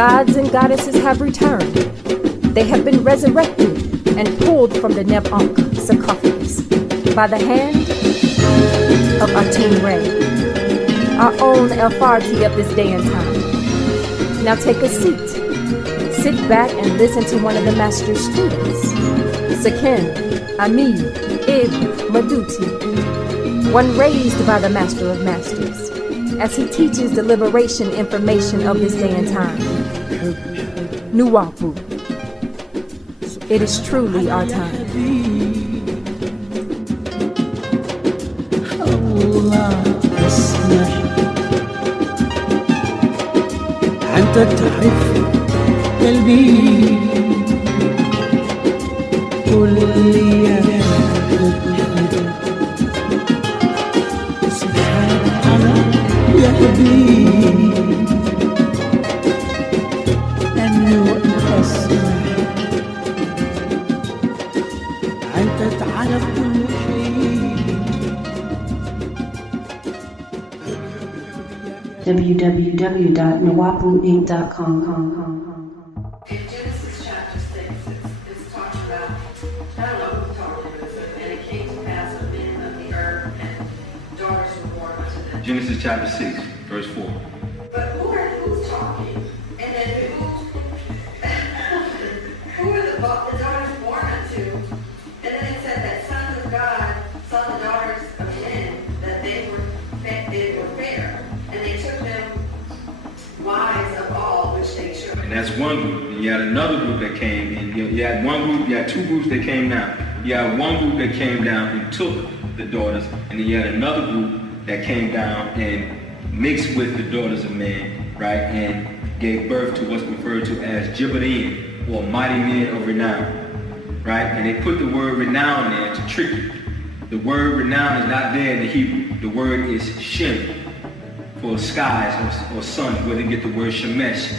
gods and goddesses have returned. They have been resurrected and pulled from the Neb sarcophagus by the hand of Amun Ray, our own authority of this day and time. Now take a seat. Sit back and listen to one of the master's students, Sekhen, Amun, Meduty, one raised by the master of masters, as he teaches the liberation information of this day and time. Nuwapu. It is truly our time. أنت تعرف قلبي قول لي يا سبحان الله يا حبيبي أنه أسمع أنت تعرف كل شيء. www.nwapuinc.com. In Genesis chapter 6, it's talking about, I don't know who's talking, but it says, and it came to pass of men of the earth, and daughters were born unto them. Genesis chapter 6, verse 4. But who's talking? And then who are the daughters born unto? And then it said that sons of God saw the daughters of men, that they were fair, and they took them wives of all which they chose. And that's one group. And you had another group that came in. You had one group, you had two groups that came down. You had one group that came down and took the daughters, and then you had another group that came down and mixed with the daughters of men, right? And gave birth to what's referred to as Gibberim, or mighty men of renown, right? And they put the word renown there to trick you. The word renown is not there in the Hebrew. The word is Shem, for skies or sun, where they get the word Shemesh,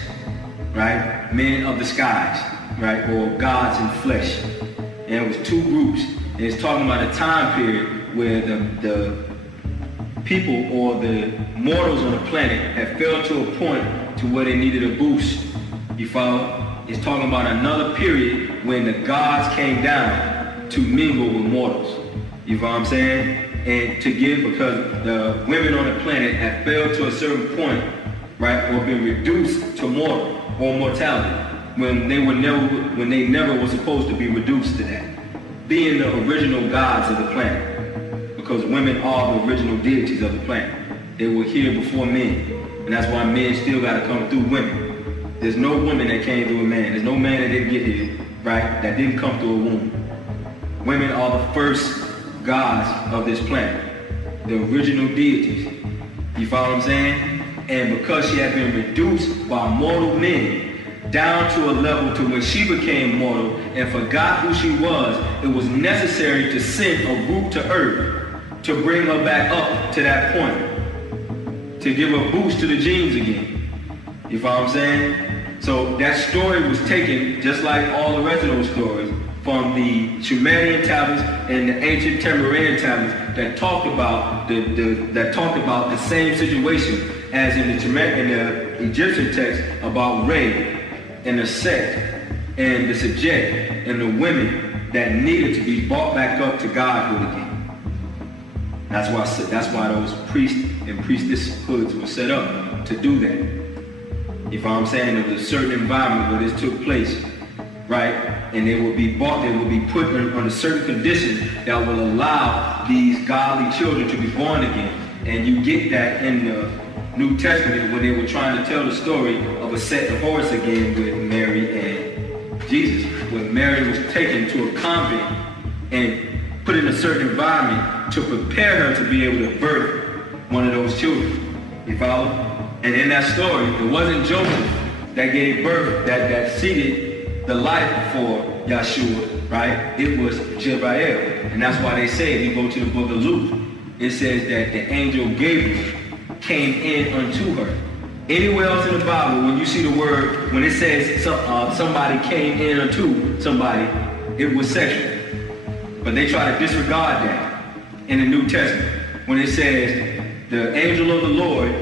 right? Men of the skies, right? Or gods in flesh. And it was two groups. And it's talking about a time period where the people or the mortals on the planet had fell to a point to where they needed a boost. You follow? It's talking about another period when the gods came down to mingle with mortals. You follow what I'm saying? And to give, because the women on the planet had failed to a certain point, right, or been reduced to mortal or mortality when they never were supposed to be reduced to that, being the original gods of the planet, because women are the original deities of the planet. They were here before men, and that's why men still got to come through women. There's no woman that came through a man. There's no man that didn't get here, right, that didn't come through a womb. Women are the first gods of this planet, the original deities. You follow what I'm saying? And because she had been reduced by mortal men down to a level to where she became mortal and forgot who she was, it was necessary to send a group to earth to bring her back up to that point, to give a boost to the genes again. You follow what I'm saying? So that story was taken, just like all the rest of those stories, from the Sumerian tablets and the ancient Temurian tablets that talked about the same situation as in the Egyptian text about Re and the Set and the Subject and the women that needed to be brought back up to godhood again. That's why those priests and priestesshoods were set up to do that. You follow what I'm saying? There was a certain environment where this took place, right? And they will be put under certain conditions that will allow these godly children to be born again. And you get that in the New Testament when they were trying to tell the story of a Set and Horus again with Mary and Jesus, when Mary was taken to a convent and put in a certain environment to prepare her to be able to birth one of those children. You follow? And in that story, it wasn't Joseph that gave birth, that seeded the life for Yahshua, right? It was Jebrael. And that's why they say, if you go to the book of Luke, it says that the angel Gabriel came in unto her. Anywhere else in the Bible, when you see the word, when it says somebody came in unto somebody, it was sexual. But they try to disregard that in the New Testament. When it says, the angel of the Lord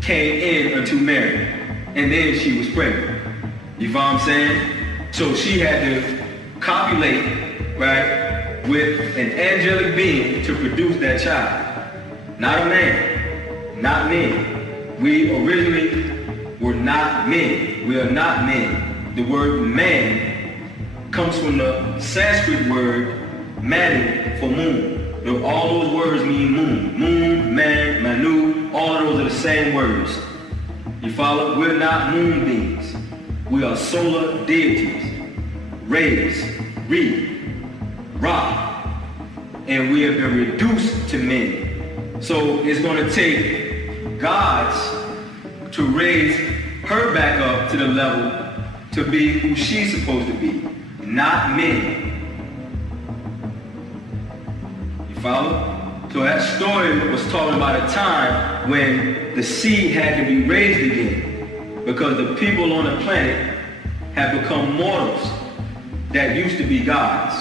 came in unto Mary, and then she was pregnant. You follow what I'm saying? So she had to copulate, right, with an angelic being to produce that child. Not a man, not men. We originally were not men. We are not men. The word man comes from the Sanskrit word manu for moon. All those words mean moon. Moon, man, manu, all of those are the same words. You follow? We're not moon beings. We are solar deities. Rays, Ra, and we have been reduced to men. So it's going to take gods to raise her back up to the level to be who she's supposed to be, not men. You follow? So that story was talking about a time when the seed had to be raised again because the people on the planet have become mortals that used to be gods.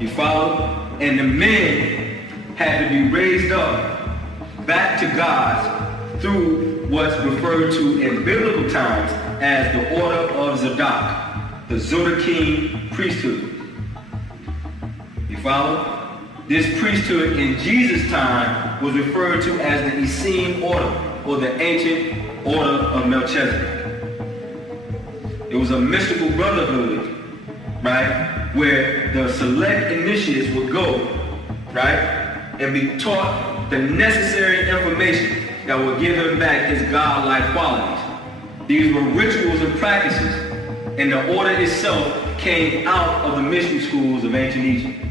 You follow? And the men had to be raised up back to gods through what's referred to in biblical times as the order of Zadok, the Zodakine priesthood. You follow? This priesthood in Jesus' time was referred to as the Essene order, or the ancient order of Melchizedek. It was a mystical brotherhood, right, where the select initiates would go, right, and be taught the necessary information that would give them back his godlike qualities. These were rituals and practices, and the order itself came out of the mystery schools of ancient Egypt.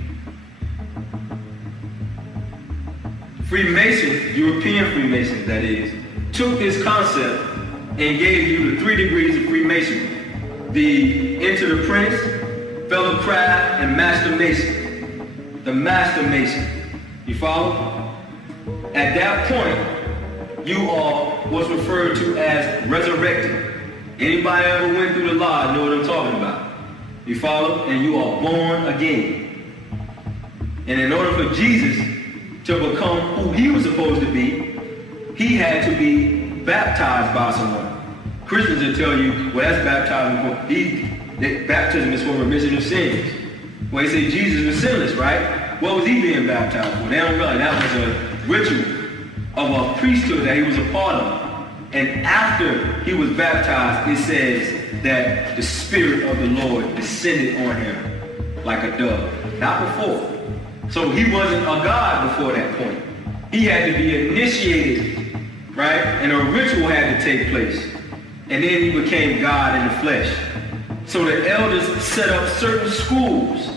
Freemasons, European Freemasons that is, took this concept and gave you the 3 degrees of Freemasonry. The Enter the Prince, Fellow Craft, and Master Mason. The Master Mason. You follow? At that point, you are what's referred to as resurrected. Anybody ever went through the law know what I'm talking about. You follow? And you are born again. And in order for Jesus to become who he was supposed to be, he had to be baptized by someone. Christians will tell you, well, that's baptism. Baptism is for remission of sins. Well, they say Jesus was sinless, right? What was he being baptized for? They don't realize that was a ritual of a priesthood that he was a part of. And after he was baptized, it says that the Spirit of the Lord descended on him like a dove. Not before. So he wasn't a god before that point. He had to be initiated, right? And a ritual had to take place. And then he became God in the flesh. So the elders set up certain schools.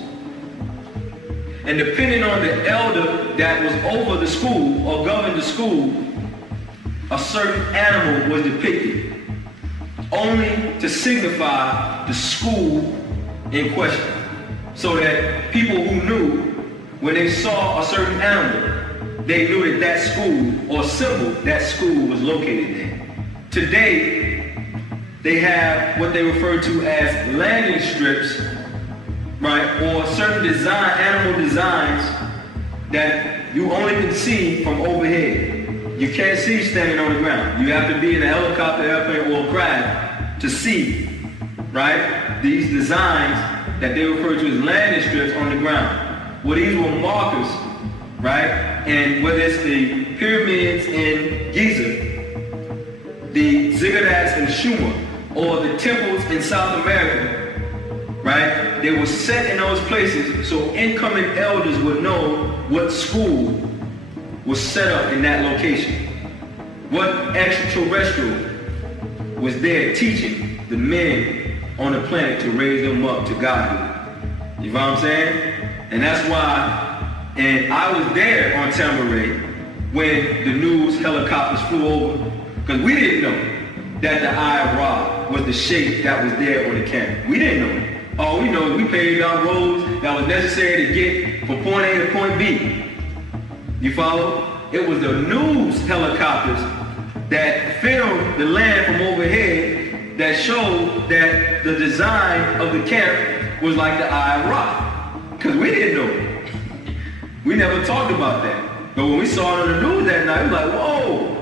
And depending on the elder that was over the school or governed the school, a certain animal was depicted, only to signify the school in question. So that people who knew, when they saw a certain animal, they knew that that school or symbol, that school was located there. Today, they have what they refer to as landing strips, right, or certain animal designs that you only can see from overhead. You can't see standing on the ground. You have to be in a helicopter, airplane, or craft to see, right, these designs that they refer to as landing strips on the ground. Well, these were markers, right, and whether it's the pyramids in Giza, the ziggurats in Sumer, or the temples in South America, right? They were set in those places so incoming elders would know what school was set up in that location. What extraterrestrial was there teaching the men on the planet to raise them up to godhood. You know what I'm saying? And that's why, and I was there on Tamarack when the news helicopters flew over, because we didn't know that the Eye of Ra was the shape that was there on the camera. We didn't know it. All we know is we paved our roads that was necessary to get from point A to point B. You follow? It was the news helicopters that filmed the land from overhead that showed that the design of the camp was like the Eye of Ra. Because we didn't know it. We never talked about that. But when we saw it on the news that night, we were like, whoa.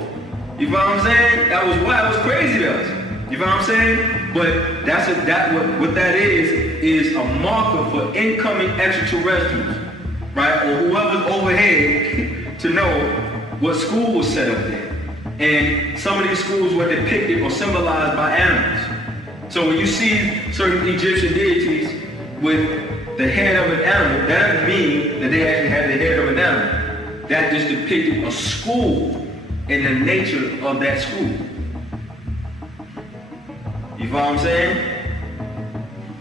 You know what I'm saying? That was wild. It was crazy to us. You know what I'm saying? But what that is a marker for incoming extraterrestrials, right? Or whoever's overhead to know what school was set up there. And some of these schools were depicted or symbolized by animals. So when you see certain Egyptian deities with the head of an animal, that doesn't mean that they actually had the head of an animal. That just depicted a school and the nature of that school. You follow what I'm saying?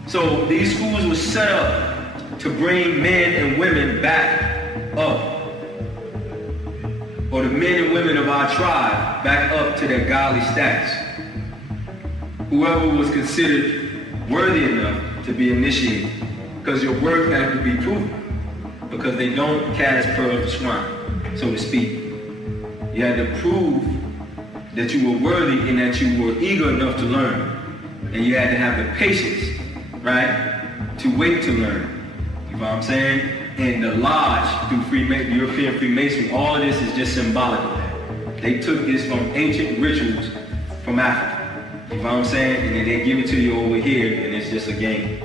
So these schools were set up to bring men and women back up. Or the men and women of our tribe back up to their godly status. Whoever was considered worthy enough to be initiated. Because your work has to be proven. Because they don't cast pearls to swine, so to speak. You had to prove that you were worthy and that you were eager enough to learn. And you had to have the patience, right, to wait to learn. You know what I'm saying? And the lodge through European Freemasonry, all of this is just symbolic of that. They took this from ancient rituals from Africa. You know what I'm saying? And then they give it to you over here, and it's just a game.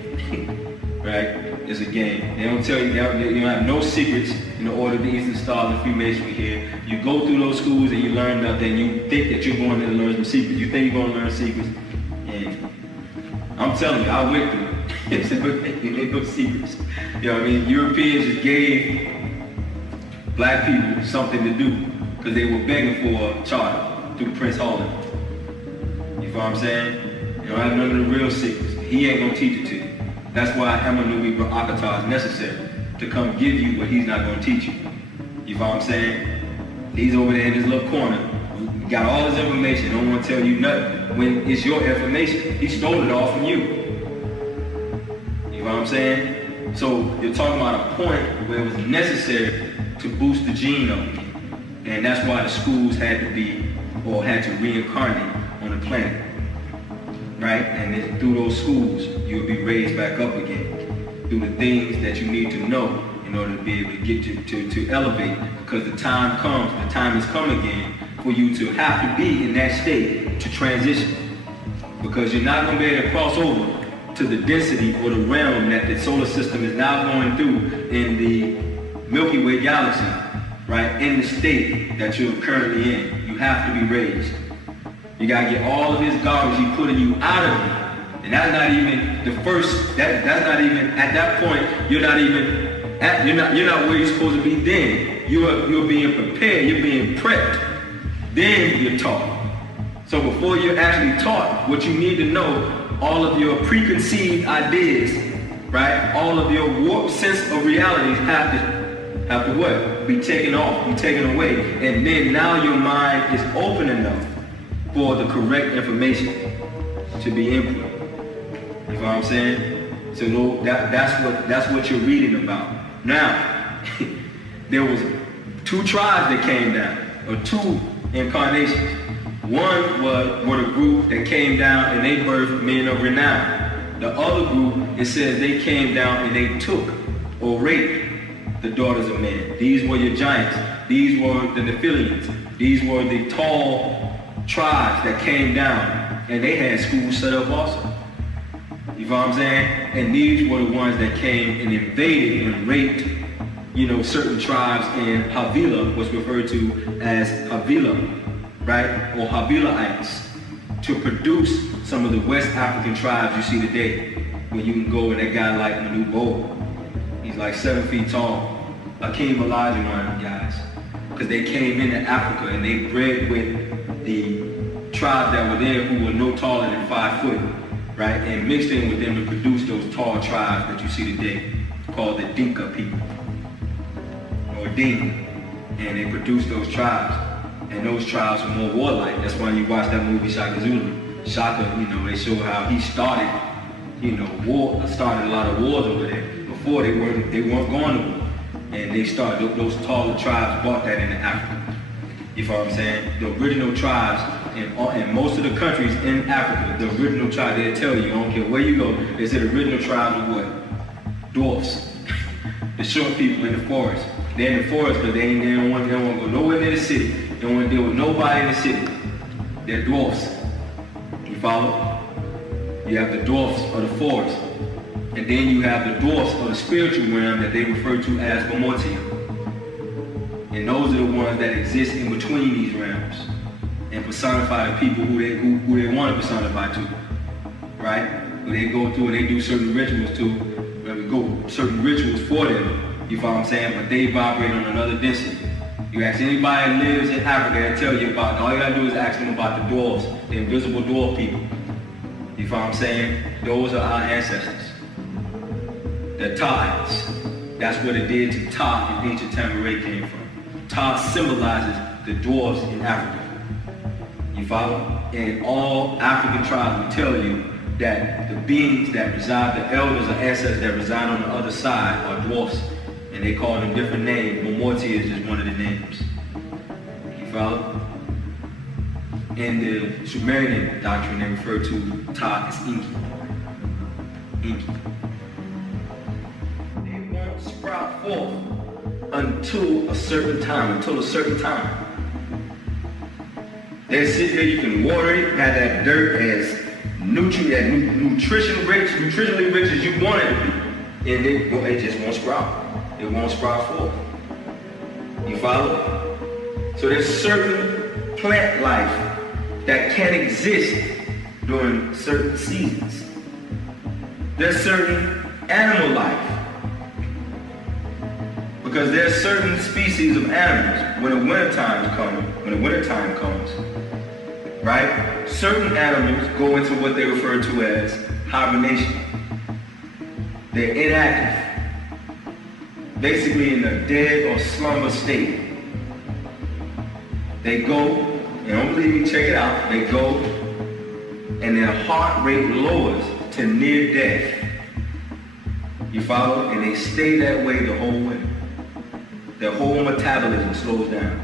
Right? It's a game. They don't tell you, you don't have no secrets in the Order of the Eastern Star and Freemasonry here. You go through those schools and you learn nothing, and you think that you're going to learn some secrets. You think you're going to learn secrets. And I'm telling you, I went through it. Ain't no secrets. You know what I mean? Europeans just gave black people something to do because they were begging for a charter through Prince Harlan. You know what I'm saying? You don't have none of the real secrets. He ain't gonna teach it to you. That's why Emanuel Akata is necessary to come give you what he's not gonna teach you. You know what I'm saying? He's over there in his little corner. He got all his information. Don't want to tell you nothing when it's your information. He stole it all from you. You know what I'm saying? So you're talking about a point where it was necessary to boost the genome. And that's why the schools had to be, or had to reincarnate on the planet. Right? And then through those schools, you'll be raised back up again. Through the things that you need to know in order to be able to get to elevate. Because the time has come again for you to have to be in that state to transition. Because you're not going to be able to cross over to the density or the realm that the solar system is now going through in the Milky Way galaxy, right? In the state that you're currently in. You have to be raised. You gotta get all of this garbage he's putting you out of it. And that's not even the first, that's not even, at that point, you're not where you're supposed to be then. You're being prepared, you're being prepped. Then you're taught. So before you're actually taught, what you need to know, all of your preconceived ideas, right? All of your warped sense of realities have to what? Be taken off, be taken away. And then now your mind is open enough for the correct information to be input. You know what I'm saying? So that's what you're reading about. Now, there was two tribes that came down, or two incarnations. One were the group that came down and they birthed men of renown. The other group, it says they came down and they took or raped the daughters of men. These were your giants. These were the Nephilims. These were the tall tribes that came down and they had schools set up also. You know what I'm saying? And these were the ones that came and invaded and raped, certain tribes in Havila, was referred to as Havila, right? Or Havilaites, to produce some of the West African tribes you see today. When you can go with that guy like Manu Bo. He's like 7 feet tall. Akeem Olajuwon guys. Because they came into Africa and they bred with the tribes that were there who were no taller than 5 foot, right? And mixed in with them to produce those tall tribes that you see today, called the Dinka people, or Dinka. And they produced those tribes. And those tribes were more warlike. That's why you watch that movie Shaka Zulu. Shaka, they show how he started, started a lot of wars over there. Before they weren't going to war. And they started, those taller tribes brought that into Africa. You know what I'm saying? The original tribes in most of the countries in Africa, the original tribes, they'll tell you, I don't care where you go, they said the original tribes are what? Dwarfs. The short people in the forest. They're in the forest because they don't want to go nowhere near the city. They don't want to deal with nobody in the city. They're dwarfs. You follow? You have the dwarfs of the forest. And then you have the dwarfs of the spiritual realm that they refer to as Meduty. And those are the ones that exist in between these realms and personify the people who they want to personify to, right? Who they go through and they do certain rituals to, certain rituals for them, you follow what I'm saying? But they vibrate on another density. You ask anybody that lives in Africa, they'll tell you about, all you gotta do is ask them about the dwarfs, the invisible dwarf people. You follow what I'm saying? Those are our ancestors. The Tides. That's what it did to Ta in ancient Tamaray came from. Ta symbolizes the dwarves in Africa. You follow? And all African tribes will tell you that the beings that reside, the elders or ancestors that reside on the other side are dwarfs. And they call them different names. Meduty is just one of the names. You follow? In the Sumerian doctrine, they refer to Ta as Inki. Inki. They won't sprout forth until a certain time. They sit there, you can water it, have that dirt as nutritionally rich as you want it to be. And it just won't sprout. It won't sprout forth. You follow? So there's certain plant life that can exist during certain seasons. There's certain animal life. Because there's certain species of animals when the winter time comes, right? Certain animals go into what they refer to as hibernation. They're inactive. Basically in a dead or slumber state. They go, and don't believe me, check it out. They go and their heart rate lowers to near death. You follow? And they stay that way the whole winter. Their whole metabolism slows down.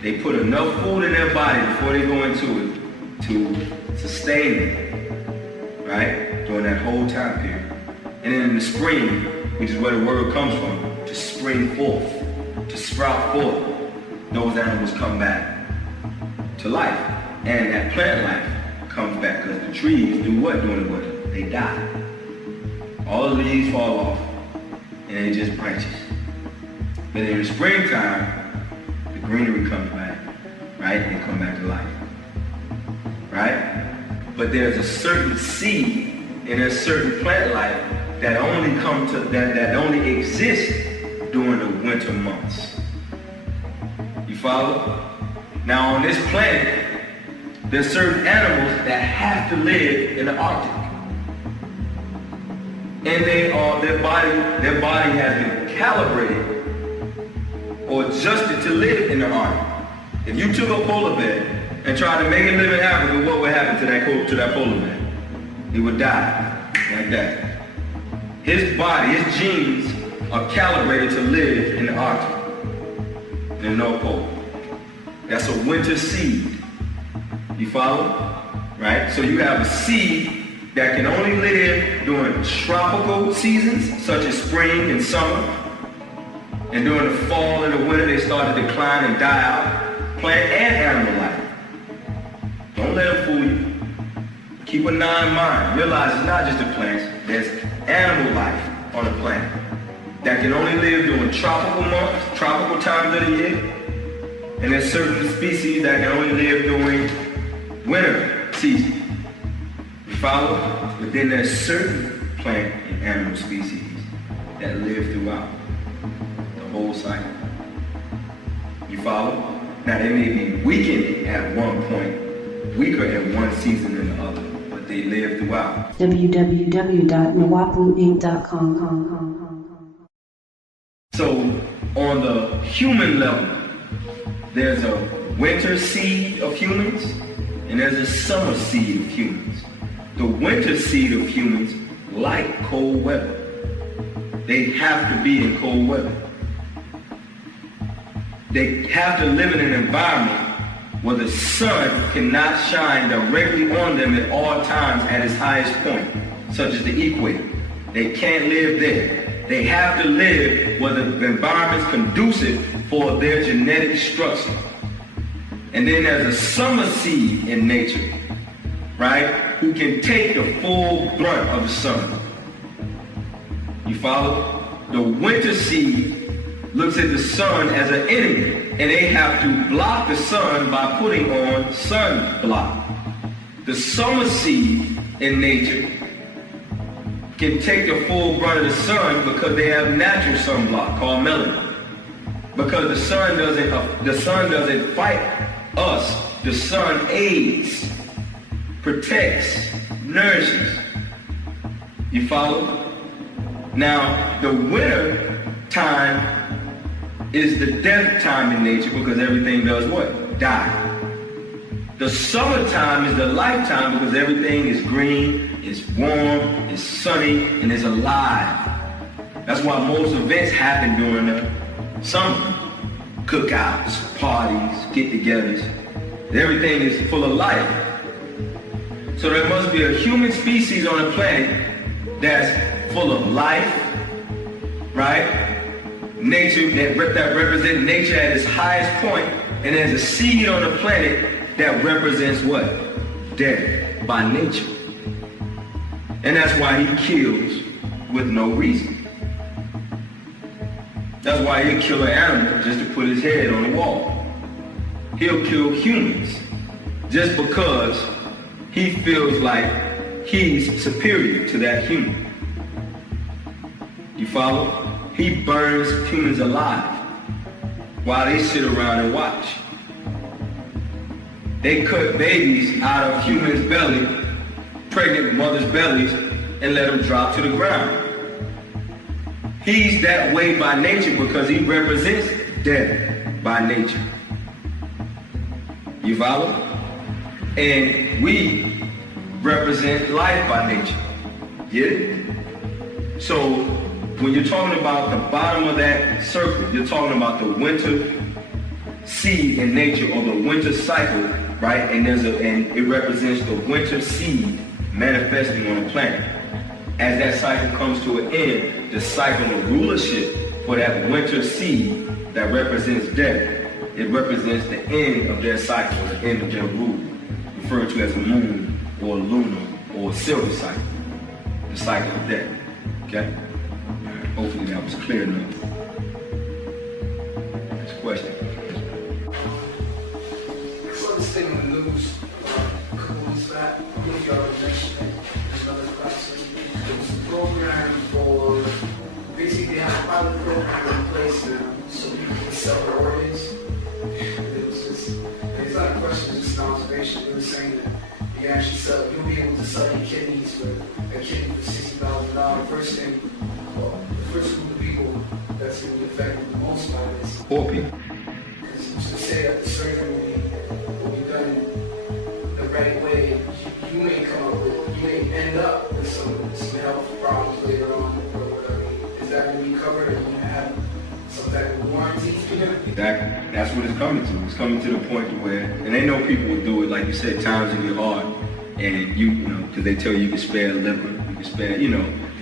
They put enough food in their body before they go into it to sustain them, right? During that whole time period. And then in the spring, which is where the word comes from, to spring forth, to sprout forth, those animals come back to life. And that plant life comes back because the trees do what during the winter? They die. All the leaves fall off and it just branches. But in the springtime, the greenery comes back, right? And they come back to life, right? But there's a certain seed and a certain plant life that only exists during the winter months. You follow? Now on this planet, there's certain animals that have to live in the Arctic. And their body has been calibrated or adjusted to live in the Arctic. If you took a polar bear and tried to make it live in Africa, what would happen to that polar bear? He would die like that. His body, his genes are calibrated to live in the Arctic, in the North Pole. That's a winter seed. You follow? Right? So you have a seed that can only live during tropical seasons, such as spring and summer. And during the fall and the winter, they start to decline and die out. Plant and animal life. Don't let them fool you. Keep an eye in mind. Realize it's not just the plants. There's animal life on the planet that can only live during tropical months, tropical times of the year. And there's certain species that can only live during winter season. You follow? But then there's certain plant and animal species that live throughout the whole cycle. You follow? Now they may be weakened at one point, weaker at one season than the other, but they live throughout. www.nawapuinc.com. So on the human level, there's a winter seed of humans and there's a summer seed of humans. The winter seed of humans like cold weather. They have to be in cold weather. They have to live in an environment where the sun cannot shine directly on them at all times at its highest point, such as the equator. They can't live there. They have to live where the environment's conducive for their genetic structure. And then there's a summer seed in nature, right? who can take the full brunt of the sun. You follow? The winter seed looks at the sun as an enemy, and they have to block the sun by putting on sunblock. The summer seed in nature can take the full brunt of the sun because they have natural sunblock called melanin. Because the sun doesn't fight us. The sun aids, protects, nourishes. You follow? Now, the winter time is the death time in nature because everything does what? Die. The summertime is the lifetime because everything is green, it's warm, it's sunny, and it's alive. That's why most events happen during the summer. Cookouts, parties, get-togethers. Everything is full of life. So there must be a human species on the planet that's full of life, right? Nature, that represents nature at its highest point, and there's a seed on the planet that represents what? Death by nature. And that's why he kills with no reason. That's why he'll kill an animal just to put his head on the wall. He'll kill humans just because he feels like he's superior to that human. You follow? He burns humans alive while they sit around and watch. They cut babies out of humans' belly, pregnant mothers' bellies, and let them drop to the ground. He's that way by nature because he represents death by nature. You follow? And we represent life by nature. Get it? So when you're talking about the bottom of that circle, you're talking about the winter seed in nature or the winter cycle, right? And it represents the winter seed manifesting on the planet. As that cycle comes to an end, the cycle of rulership for that winter seed that represents death, it represents the end of their cycle, the end of their rule, referred to as a moon or a lunar or a silver cycle, the cycle of death. Okay? Hopefully that was clear enough. Next question. I saw this thing on the news a couple weeks back. I don't know if y'all mentioned it. There's another class. It was a program for basically they have a pilot program in place now so people can sell their organs. It's not a question, it's just an observation. They were saying that you can actually you'll be able to sell your kidneys for a kidney for $60,000. First thing, well, the first group of people that's going to be affected the most by this. Poor people. Because used to say that the surgery will be done the right way. You may end up with some health problems later on. Is that going to be covered? Or you have some type of warranty? Exactly. That's what it's coming to. It's coming to the point to where, and they know people will do it, like you said, times in your heart, and you know, because they tell you can spare a liver, you can spare, you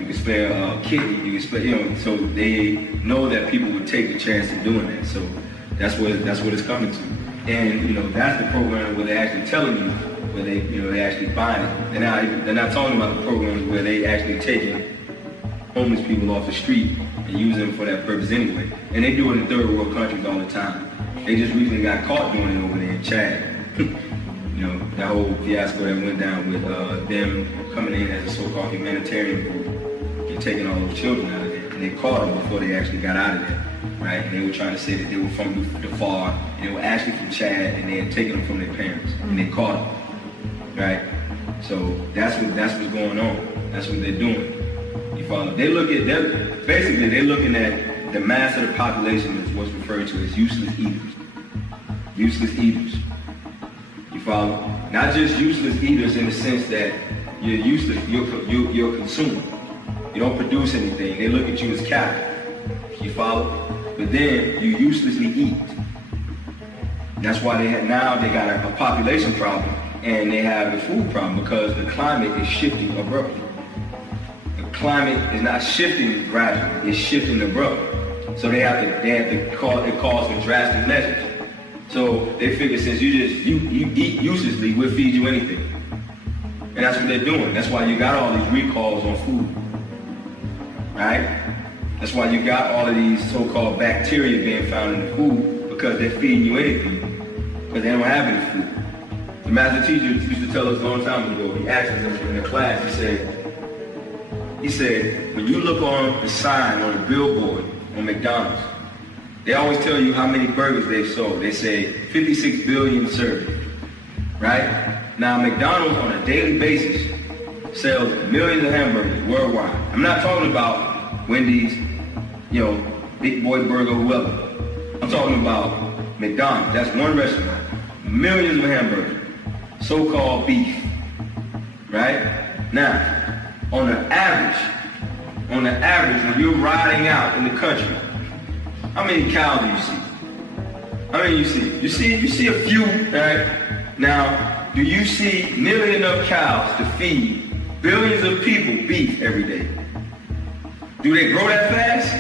can spare a kidney, you can spare, so they know that people would take the chance of doing that. So that's what it's coming to. And that's the program where they're actually telling you, where they actually buying it. They're not talking about the programs where they actually taking homeless people off the street and use them for that purpose anyway. And they do it in third world countries all the time. They just recently got caught doing it over there in Chad. That whole fiasco that went down with them coming in as a so-called humanitarian group and taking all those children out of there. And they caught them before they actually got out of there, right? And they were trying to say that they were from the far, and they were actually from Chad, and they had taken them from their parents, and they caught them, right? So that's what's going on. That's what they're doing. You follow? They're looking at the mass of the population is what's referred to as useless eaters. Useless eaters. You follow? Not just useless eaters in the sense that you're useless, you're a consumer. You don't produce anything. They look at you as cattle. You follow? But then you uselessly eat. That's why they got a population problem and they have a food problem because the climate is shifting abruptly. The climate is not shifting gradually, it's shifting abruptly. So they have to call for drastic measures. So they figure since you eat uselessly, we'll feed you anything. And And that's what they're doing. That's why you got all these recalls on food. Right? That's why you got all of these so-called bacteria being found in the food, because they're feeding you anything. Because they don't have any food. The master teacher used to tell us a long time ago, he asked us in the class, he said, when you look on the sign on the billboard on McDonald's, they always tell you how many burgers they've sold. They say 56 billion servings, right? Now McDonald's on a daily basis sells millions of hamburgers worldwide. I'm not talking about Wendy's, Big Boy Burger, whoever. I'm talking about McDonald's. That's one restaurant. Millions of hamburgers, so-called beef, right? Now, on the average, when you're riding out in the country, how many cows do you see? How many you see? You see a few, right? Now, do you see nearly enough cows to feed billions of people beef every day? Do they grow that fast?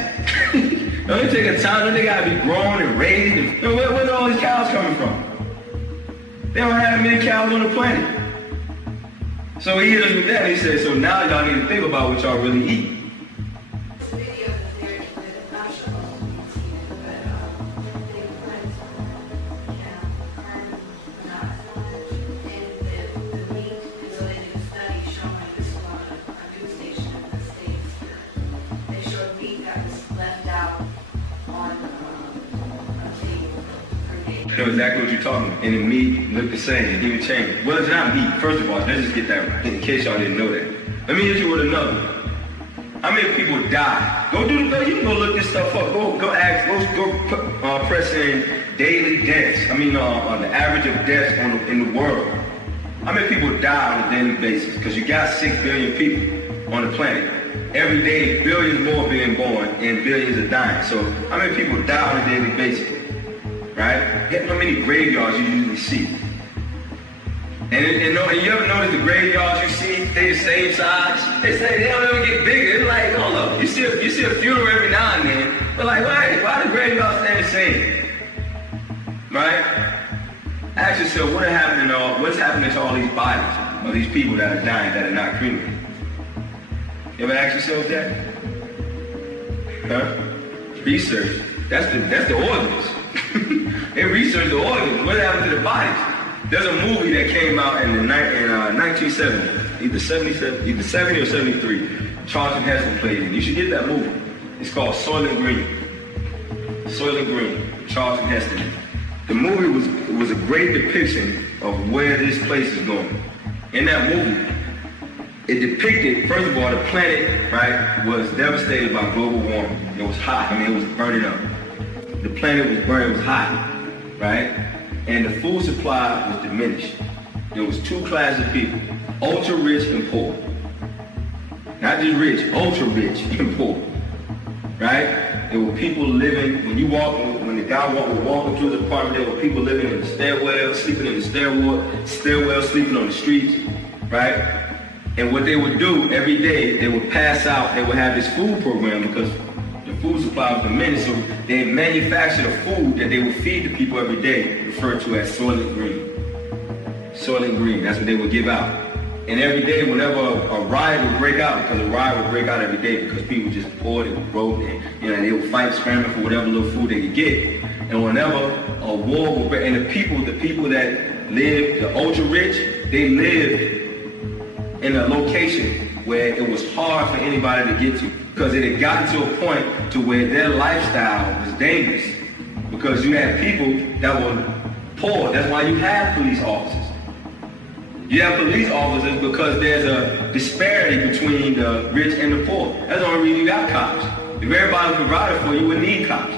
Don't they take a time? Don't they gotta be grown and raised? And, where are all these cows coming from? They don't have many cows on the planet. So he hit us with that and he said, so now y'all need to think about what y'all really eat. This video is very good. I'm not sure most of you have seen it, but they plant carnivores, and the meat, and so they did a study showing this on a news station in the States. They showed meat that was left out on a table for days. I know exactly what you're talking about. And the meat looked the same. It didn't change. Well, it's not meat. First of all, let's just get that right. In case y'all didn't know that. Let me hit you with another one. How many people die? You can go look this stuff up. Go press in daily deaths. On the average of deaths in the world. How many people die on a daily basis? Because you got 6 billion people on the planet. Every day, billions more being born and billions are dying. So how many people die on a daily basis? Right? How many graveyards you usually see? And you ever notice the graveyards you see, they the same size? They say they don't ever get bigger. It's like, hold up, you see a funeral every now and then, but like, why the graveyards stay the same? Right? Ask yourself, what's happening to all these bodies, or these people that are dying that are not cremated? You ever ask yourself that? Huh? Research. That's the organs. They research the organs. What happened to the bodies? There's a movie that came out in 1970, either 70 or 73. Charlton Heston played it. You should get that movie. It's called Soylent Green. Soylent Green, Charlton Heston. The movie was a great depiction of where this place is going. In that movie, it depicted, first of all, the planet, right, was devastated by global warming. It was hot. It was burning up. The planet was burning. It was hot, right? And the food supply was diminished. There was two classes of people, ultra rich and poor. Not just rich, ultra rich and poor, right? There were people living, when the guy would walk into his apartment, there were people living in the stairwell, sleeping in the stairwell, sleeping on the streets, right? And what they would do every day, they would pass out, they would have this food program because the food supply was diminished, so they manufactured a food that they would feed the people every day, referred to as Soylent Green. Soylent Green, that's what they would give out. And every day, whenever a riot would break out, because a riot would break out every day because people just poured and broke, and they would fight, scrambling for whatever little food they could get. And whenever a war would break, and the people that lived, the ultra rich, they lived in a location where it was hard for anybody to get to, because it had gotten to a point to where their lifestyle was dangerous, because you had people that were poor. That's why you have police officers. You have police officers because there's a disparity between the rich and the poor. That's the only reason you got cops. If everybody provided for you, wouldn't need cops.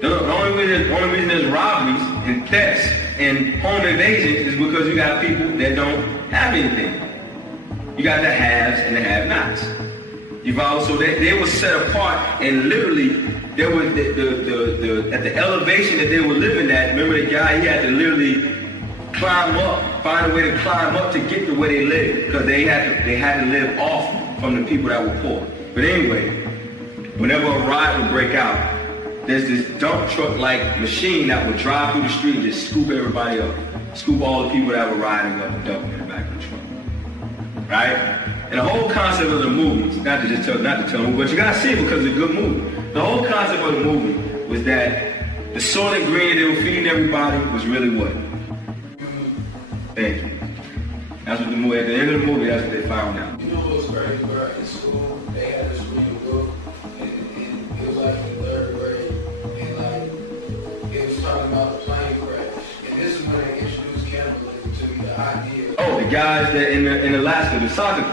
The only reason there's robberies and thefts and home invasions is because you got people that don't have anything. You got the haves and the have-nots. So they were set apart, and literally there was at the elevation that they were living at. Remember the guy? He had to literally climb up, find a way to climb up to get to where they lived, because they had to live off from the people that were poor. But anyway, whenever a riot would break out, there's this dump truck-like machine that would drive through the street and just scoop everybody up, scoop all the people that were riding up and dump them in the back of the truck. right? And the whole concept of the movie, not to tell the movie, but you gotta see it because it's a good movie. The whole concept of the movie was that the soil and green they were feeding everybody was really what? Thank you. That's what the movie, at the end of the movie, that's what they found out. You know what was crazy, bro? In school, they had this reading book, and it was like in 3rd grade, and like, it was talking about the plane crash. And this is when they introduced cannibalism to me, the idea. Oh, the guys that in Alaska, the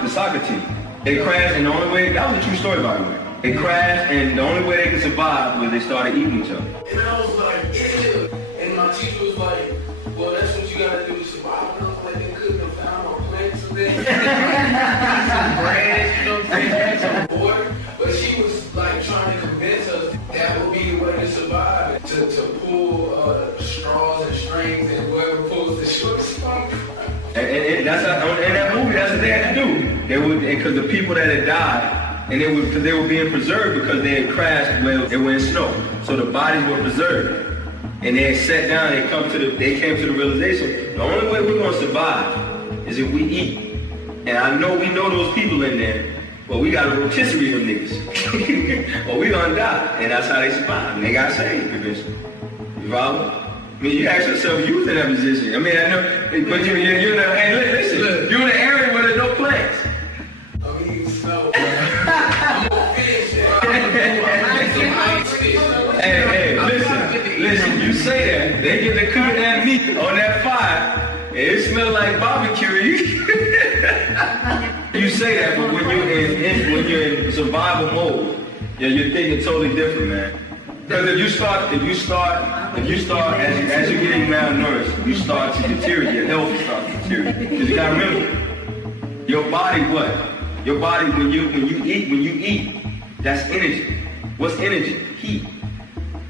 soccer team, they crashed, and the only way, that was a true story by the way. They crashed, and the only way they could survive was they started eating each other. And I was like, ew. And my teacher was like, well, that's what you gotta do to survive. And I was like, they couldn't have found more plants or things. Some brands, you know what I'm saying? Some water. But she was like trying to convince us that would be the way to survive. To pull straws and strings and whoever pulls the shortest one. And that's in that movie, that's what they had to do. They would, because the people that had died, and because they were being preserved because they had crashed when it went snow. So the bodies were preserved. And they had sat down, they came to the realization, the only way we're gonna survive is if we eat. And I know we know those people in there, but we got a rotisserie them niggas. Or we gonna die. And that's how they survived. And they got saved eventually. You follow? I mean, you ask yourself, you was in that position. I mean, I know, but you're in the, hey, listen, you're in an area where there's no plants. I'm eating snow. I'm gonna finish it. I'm Hey, listen, you say that, they get to cooking that meat on that fire, and it smells like barbecue. You say that, but when you're in survival mode, yeah, you're thinking totally different, man. Because if you start as you're getting malnourished, you start to deteriorate, your health starts to deteriorate. Because you gotta remember, your body what? Your body when you eat, that's energy. What's energy? Heat.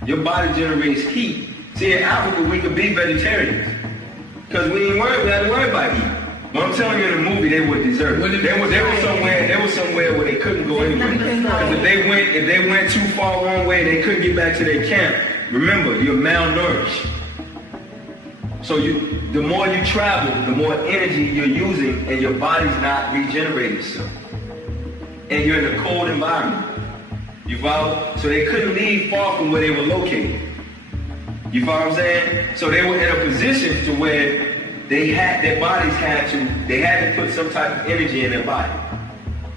Your body generates heat. See, in Africa, we could be vegetarians. Because we had to worry about eating. But I'm telling you, in the movie, they would deserve it. They were somewhere where they couldn't go anywhere. Because if they went too far one way, they couldn't get back to their camp. Remember, you're malnourished. So the more you travel, the more energy you're using, and your body's not regenerating itself. And you're in a cold environment. You follow? So they couldn't leave far from where they were located. You follow what I'm saying? So they were in a position to where their bodies had to put some type of energy in their body.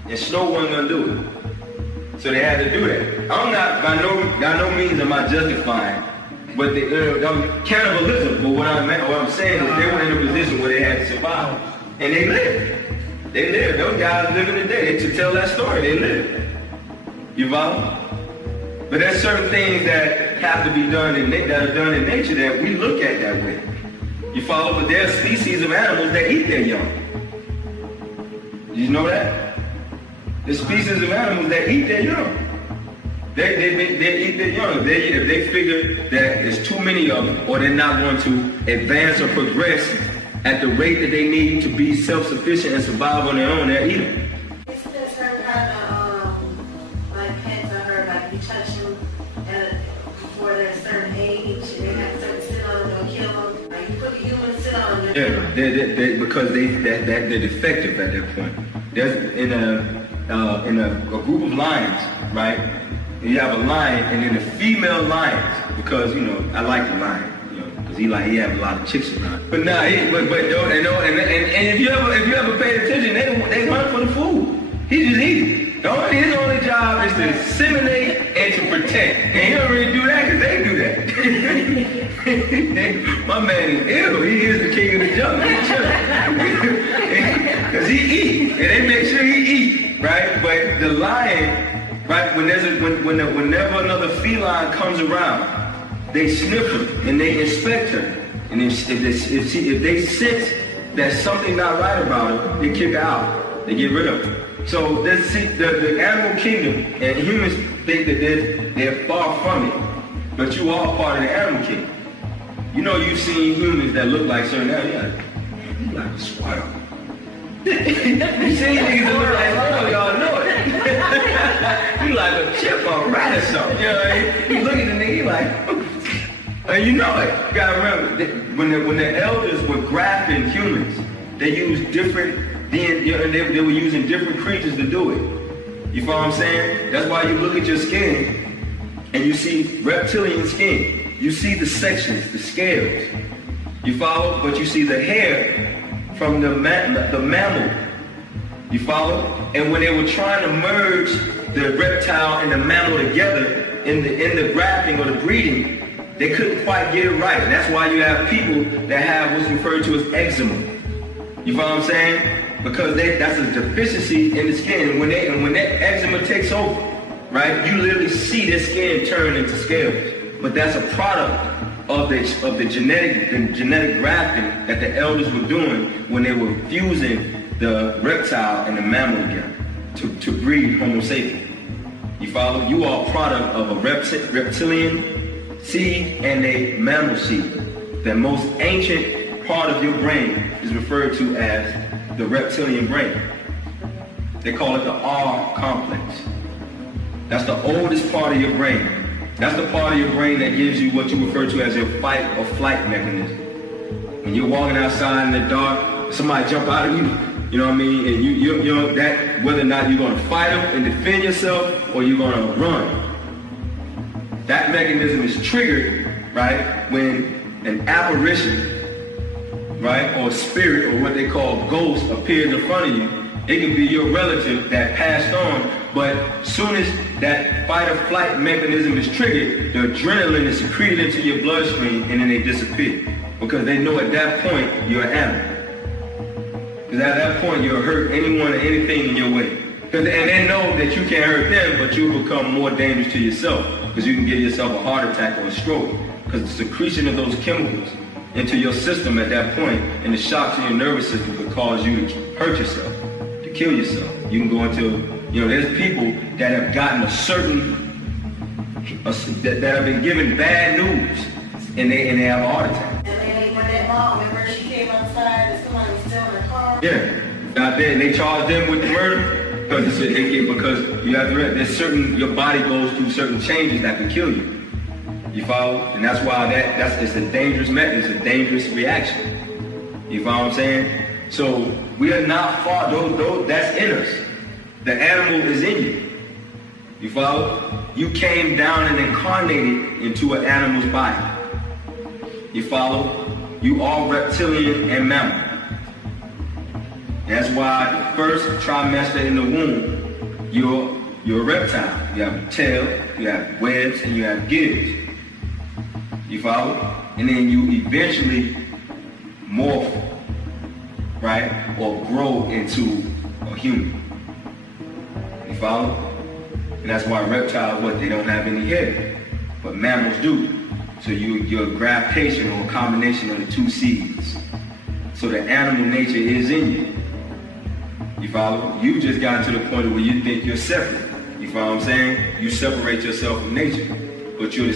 And snow wasn't gonna do it. So they had to do that. I'm not, by no means am I justifying, but cannibalism, but what I'm saying is they were in a position where they had to survive. And they lived. They lived. Those guys living today. To tell that story, they lived. You follow? But there's certain things that have to be done that are done in nature that we look at that way. You follow? But there's species of animals that eat their young. You know that? There's species of animals that eat their young. They eat their young. If they figure that there's too many of them, or they're not going to advance or progress at the rate that they need to be self-sufficient and survive on their own, they'll eat them. Isn't there certain kind of like pets I heard, like you touch them before they're a certain age, and they have certain sit on them, they'll kill them. Like you put a human sit on them. Yeah, because they're defective at that point. There's in a group of lions, right? And you have a lion, and then the female lions, because I like the lion, because he have a lot of chicks around. But nah, and if you ever paid attention, they hunt for the food. He just eats. His only job is to assimilate and to protect. And he don't really do that because they do that. My man is ill. He is the king of the jungle. Because he eats. And they make sure he eats, right? But the lion, right, whenever another feline comes around, they sniff her and they inspect her. And if they sense that something not right about her, they kick her out. They get rid of her. So the animal kingdom and humans think that they're far from it, but you are part of the animal kingdom. You've seen humans that look like certain animals. You like a squirrel. You see niggas that look like squirrel, y'all know it. You like a chip or a rat or something. You know what I mean? You look at the nigga, you like, and you know it. You gotta remember, when the elders were grafting humans, they used different Then and they were using different creatures to do it. You follow what I'm saying? That's why you look at your skin and you see reptilian skin. You see the sections, the scales. You follow? But you see the hair from the mammal. You follow? And when they were trying to merge the reptile and the mammal together in the grafting or the breeding, they couldn't quite get it right. And that's why you have people that have what's referred to as eczema. You follow what I'm saying? Because that's a deficiency in the skin. And when that eczema takes over, right, you literally see their skin turn into scales. But that's a product of the genetic grafting that the elders were doing when they were fusing the reptile and the mammal together to breed Homo sapien. You follow? You are a product of a reptilian seed and a mammal seed. The most ancient part of your brain is referred to as the reptilian brain. They call it the R complex. That's the oldest part of your brain. That's the part of your brain that gives you what you refer to as your fight or flight mechanism. When you're walking outside in the dark, somebody jump out of you, you know what I mean? And you know that whether or not you're gonna fight them and defend yourself or you're gonna run. That mechanism is triggered, right, when an apparition, right, or spirit or what they call ghost appears in front of you. It can be your relative that passed on, but soon as that fight or flight mechanism is triggered, the adrenaline is secreted into your bloodstream and then they disappear. Because they know at that point you're an animal. Because at that point you'll hurt anyone or anything in your way. And they know that you can't hurt them, but you'll become more dangerous to yourself. Because you can give yourself a heart attack or a stroke. Because the secretion of those chemicals into your system at that point and the shock to your nervous system could cause you to hurt yourself, to kill yourself. You can go into, there's people that have gotten that have been given bad news and they have a heart attack. And when that mom, remember she came outside and someone was still in her car? Yeah, out there and they charged them with the murder because you have to, your body goes through certain changes that can kill you. You follow? And that's why it's a dangerous method, it's a dangerous reaction. You follow what I'm saying? So we are not far, that's in us. The animal is in you. You follow? You came down and incarnated into an animal's body. You follow? You are reptilian and mammal. That's why the first trimester in the womb, you're a reptile. You have a tail, you have webs, and you have gills. You follow? And then you eventually morph, right? Or grow into a human. You follow? And that's why reptiles, they don't have any hair. But mammals do. So you're a graftation or a combination of the two seeds. So the animal nature is in you. You follow? You just got to the point where you think you're separate. You follow what I'm saying? You separate yourself from nature. But you're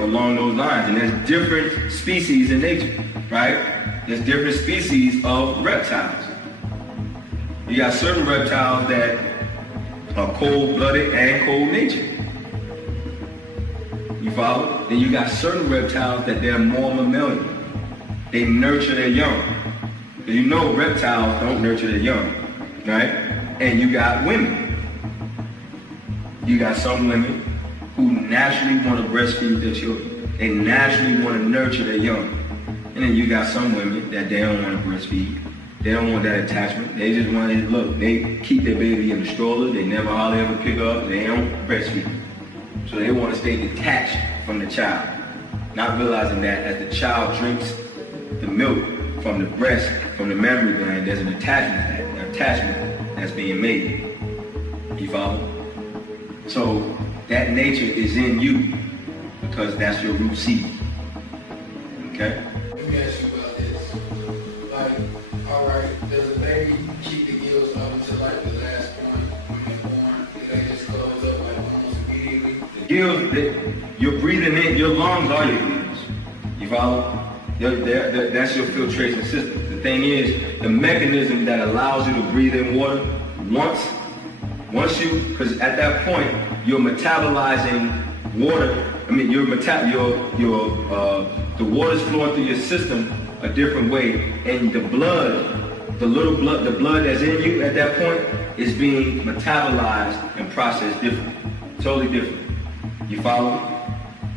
along those lines. And there's different species in nature, right? There's different species of reptiles. You got certain reptiles that are cold-blooded and cold-natured. You follow? Then you got certain reptiles that they're more mammalian. They nurture their young. You know reptiles don't nurture their young, right? And you got women. You got some women who naturally want to breastfeed their children. They naturally want to nurture their young. And then you got some women that they don't want to breastfeed. They don't want that attachment. They just want to, they keep their baby in the stroller. They never hardly ever pick up. They don't breastfeed. So they want to stay detached from the child. Not realizing that as the child drinks the milk from the breast, from the mammary gland, there's an attachment that's being made. You follow? So that nature is in you because that's your root seed. Okay? Let me ask you about this. Like, alright, does a baby keep the gills up until like the last point when they're born? Do they just close up like almost immediately? The gills, you're breathing in, your lungs are your gills. You follow? That's your filtration system. The thing is, the mechanism that allows you to breathe in water, once you, because at that point, you're metabolizing water. I mean, the water's flowing through your system a different way, and the blood the little blood, the blood that's in you at that point is being metabolized and processed differently, totally different. You follow?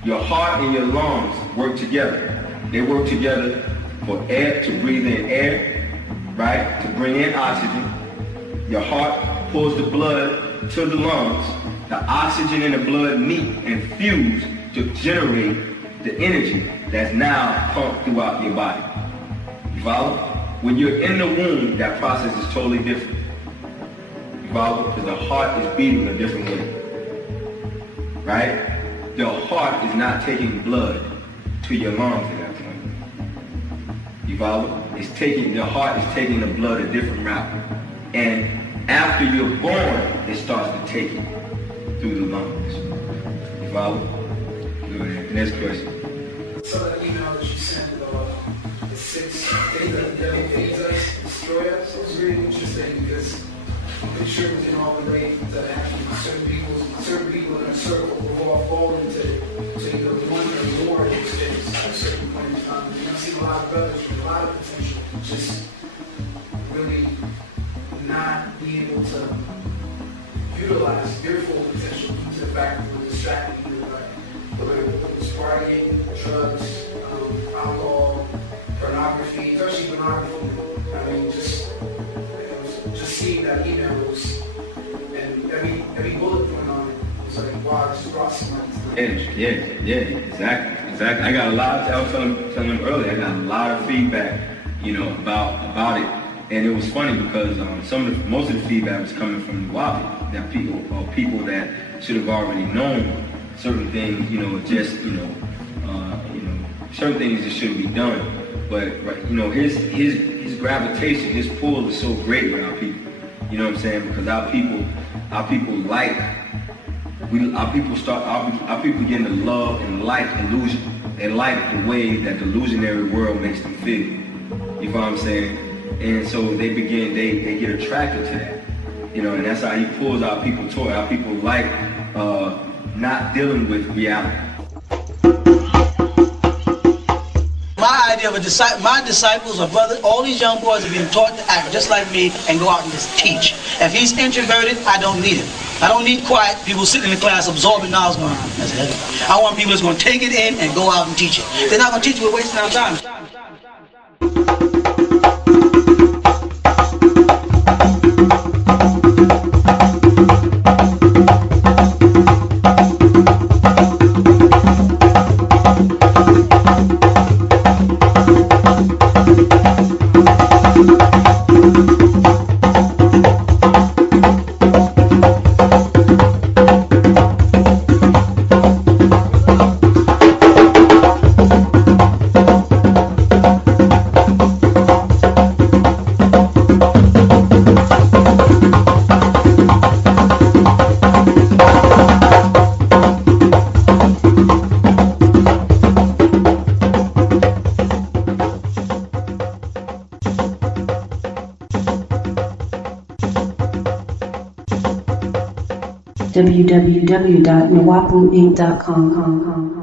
Your heart and your lungs work together. They work together for air, to breathe in air, right? To bring in oxygen. Your heart pulls the blood to the lungs. The oxygen and the blood meet and fuse to generate the energy that's now pumped throughout your body. You follow? When you're in the womb, that process is totally different. You follow? Because the heart is beating a different way. Right? Your heart is not taking blood to your lungs at that point. You follow? Your heart is taking the blood a different route. And after you're born, it starts to take it through the lungs. You follow? Go ahead. Next question. So that email that you sent, the 6 things that phase us, destroy us, it was really interesting because I'm pretty sure we can all relate that actually certain people in a circle will all fall into either one or more of these things at a certain point in time. You know, I've seen a lot of brothers with a lot of potential, just really not be able to utilize their full potential due to the fact that we're distracted either way. Whether it was partying, drugs, alcohol, pornography, especially pornography. I mean, just seeing that email was, and every bullet point on it was like, wow, this brought somebody to Yeah, exactly. I got a lot. I was telling them earlier. I got a lot of feedback, about it, and it was funny because most of the feedback was coming from the Wabi, that people that should have already known certain things, certain things that shouldn't be done. But his gravitation, his pull is so great with our people. You know what I'm saying? Because our people begin to love and like illusion. They like the way that the illusionary world makes them feel. You know what I'm saying? And so they get attracted to that. And that's how he pulls our people toward. Our people like not dealing with reality. My idea of my disciples or brothers, all these young boys are being taught to act just like me and go out and just teach. If he's introverted, I don't need him. I don't need quiet people sitting in the class absorbing knowledge. I want people that's going to take it in and go out and teach it. They're not going to teach it, we're wasting our time. www.nwapuinc.com